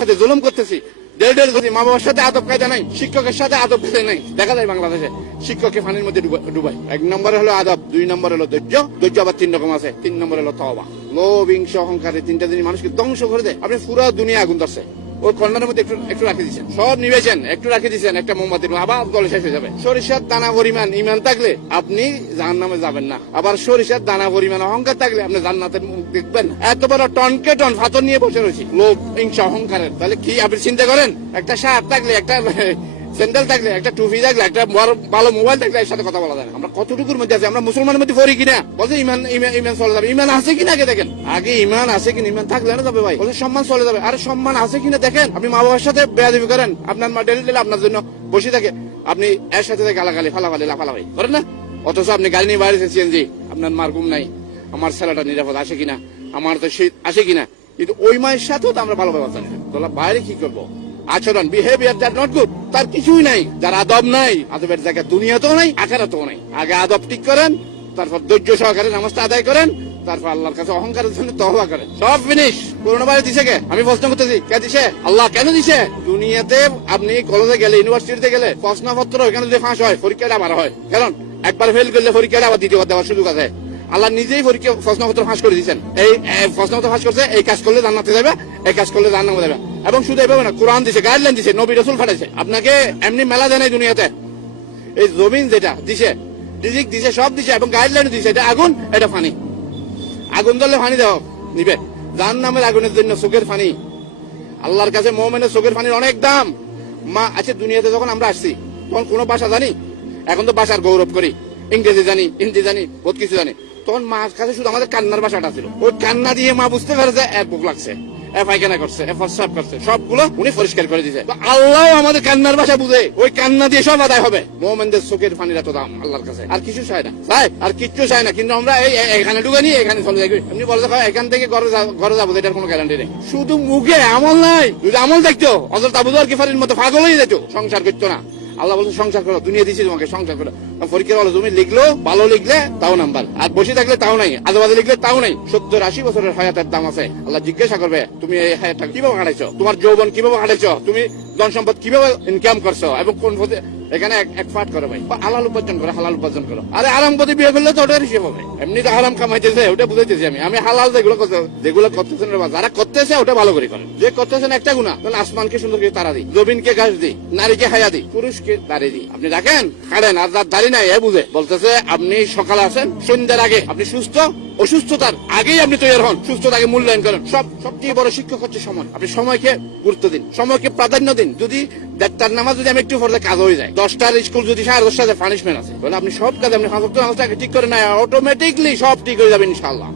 হাতে জুলুম করতেছি। দেড় দেড় মা বাবার সাথে আদব কায়দা নাই, শিক্ষকের সাথে আদব কায়দা নাই, দেখা যায় বাংলাদেশে শিক্ষককে ফানির মধ্যে ডুবা- ডুবাই। এক নম্বরে হলো আদব, দুই নম্বরে হলো ধৈর্য। ধৈর্য আবার তিন রকম আছে। তিন নম্বরে হলো তবা লোভ হিংস অহংকার, তিনটা জিনিস মানুষকে ধ্বংস করে দেয়। আপনি পুরো দুনিয়া আগুন ধরছে। ওই মধ্যে একটু একটু রাখে সব নিবেছেন একটু রাখে একটা মোমবাতির আবার শেষ হয়ে যাবে। সরিষার দানা পরিমাণ, ইমান থাকলে আপনি জাহান নামে যাবেন না। আবার সরিষার দানা পরিমাণ, অহংকার থাকলে আপনি জান্নাতের মুখ দেখবেন এত বড় টনকে টন ফাতর নিয়ে বসে রয়েছি। লোক হিংসা, অহংকারের। তাহলে কি আপনি চিন্তা করেন? একটা শার্ট থাকলে একটা স্যান্ডেল থাকলে, একটা টুপি থাকলে, একটা ভালো মোবাইল থাকলে এর সাথে কথা বলা যায়। আমরা কতটুকুর মধ্যে আছি? আমরা মুসলমানের মধ্যে পড়ি কিনা? বলছে, ইমান ইমান চলে যাবে। ইমান আছে কিনা আগে দেখেন? আগে ইমান আছে কিনা? ইমান থাকলে না যাবে ভাই? বলছে, সম্মান চলে যাবে। আরে, সম্মান আছে কিনা দেখেন? আপনি মা বাবার সাথে বেয়াদবি করেন, আপনার মা ডেলি ডেলি আপনার জন্য বসে থাকে। আপনি এর সাথে গালাগালি, ফালাফালি লাফালাফালি করেন না? অথচ আপনি গাড়ি নিয়ে বাইরে সিএনজি আপনার মার ঘুম নাই, আমার ছেলেটা নিরাপদ আসে কিনা? আমার তো শীত আসে কিনা? কিন্তু ওই মায়ের সাথেও তো আমরা ভালোভাবে জানি না তোলা বাইরে কি করব? আচরণ বিহেভিয়ার দ্যাট নট গুড তার কিছুই নাই। যার আদব নাই, আদবের জায়গা দুনিয়াতেও নাই, আখেরাতেও নাই। আগে আদব ঠিক করেন, তারপর ধৈর্য সহকারে নামাজটা আদায় করেন, তারপর আল্লাহর কাছে অহংকারের জন্য তহবা করেন। সব ফিনিশ করোনা বাইরে দিছে কে? আমি প্রশ্ন করতেছি, কে দিছে? আল্লাহ কেন দিছে? দুনিয়াতে আপনি কলেজে গেলে ইউনিভার্সিটিতে গেলে, প্রশ্নপত্র এখানে যদি ফাঁস হয় পরীক্ষাটা আবার হয়। কারণ একবার ফেল করলে পরীক্ষাটা আবার দ্বিতীয়বার দেওয়ার সুযোগ আছে। আল্লাহ নিজেই পরীক্ষা প্রশ্নপত্র ফাঁস করে দিয়েছেন। এই প্রশ্নপত্র ফাঁস করছে, এই কাজ করলে জান্নাতে যাবে, এই কাজ করলে জান্নাতে যাবে। এবং শুধু এইভাবে না, কোরআন দিছে গাইডলাইন দিছে, নবী রসুল ফাটাইছে আপনাকে এমনি মেলা দেয় দুনিয়াতে। এই জমিন যেটা দিছে, রিজিক দিছে, সব দিছে এবং গাইডলাইন দিছে, এটা আগুন, এটা ফানি। আগুন ধরলে ফানি দাও, নিবে। যার নামের আগুনের জন্য চোখের ফানি। আল্লাহর কাছে মোমেনের চোখের ফানির অনেক দাম। মা আছে দুনিয়াতে যখন আমরা আসছি, তখন কোনো ভাষা জানি? এখন তো ভাষার গৌরব করি। ইংরেজি জানি, হিন্দি জানি, বহুত কিছু জানি। তখন মার কাছে শুধু আমাদের কান্নার ভাষাটা ছিল। ওই কান্না দিয়ে মা বুঝতে পারে যে এক বুক লাগছে। করছে করছে, সবগুলো উনি পরিষ্কার করে আল্লাহ আমাদের কান্নার ভাষা বুঝে, ওই কান্না দিয়ে সব আদায় হবে। চোখের পানির এত দাম, আল্লাহর কাছে। আর কিছু চায় না। চাই আর কিচ্ছু চায় না। কিন্তু আমরা এই এখানে ঢুকে নিয়ে এখানে চলে যাই। এমনি বলে দেখো এখান থেকে ঘরে ঘরে যাব এটার কোনো গ্যারান্টি নেই। শুধু মুখে আমল নাই আমল দেখতো অজর তাবুদ আর কিফারের মতো পাগল হয়ে যেত। সংসার করতো না। আল্লাহ বলছে সংসার করো, দুনিয়া দিয়েছি তোমাকে, সংসার করো। পরীক্ষা বলো, তুমি লিখলো, ভালো লিখলে তাও নাম্বার, আর বসে থাকলে তাও নাই, আজেবাজে লিখলে তাও নাই। সত্তর আশি বছরের হায়াতের দাম আছে। আল্লাহ জিজ্ঞাসা করবে, তুমি এই হায়াতটা কীভাবে হারাইছো তোমার যৌবন কীভাবে হারাইছো তুমি ধন সম্পদ কীভাবে ইনকাম করছ? এবং কোন এখানে এক- ফাট করো ভাই। হালাল উপার্জন করো, হালাল উপার্জন করো। আরে আরাম পথে বিয়ে করলে তো ওটার হিসেব হবে। এমনি তো হারাম কামাইতেছে, ওটা বুঝাইতেছি আমি। আমি হালাল যেগুলো যেগুলো করতেছেন যারা করতেছে ওটা ভালো করে করেন যে করতেছেন একটা গুণা, তাহলে আসমানকে সুন্দর করে তারা দিই, জমিনকে গাছ দিই, নারীকে হায়া দিই, পুরুষকে দাঁড়িয়ে দিই। আপনি রাখেন কাটেন আর যার দাড়ি নাই, এ বুঝে। বলতেছে, আপনি সকালে আছেন সন্ধ্যার আগে আপনি সুস্থ অসুস্থতার আগেই আপনি তৈরি হন সুস্থতাকে মূল্যায়ন করেন। সব সবচেয়ে বড় শিক্ষক হচ্ছে সময়। আপনি সময়কে গুরুত্ব দিন, সময়কে প্রাধান্য দিন। যদি দেড়টার নামাজ যদি আমি একটু পরে কাজ হয়ে যায়। দশটার স্কুল যদি সাড়ে দশটাতে পানিশমেন্ট আছে। আপনি সব কাজ আপনি ঠিক করে নেয় অটোমেটিকলি সব ঠিক হয়ে যাবে ইনশাল্লাহ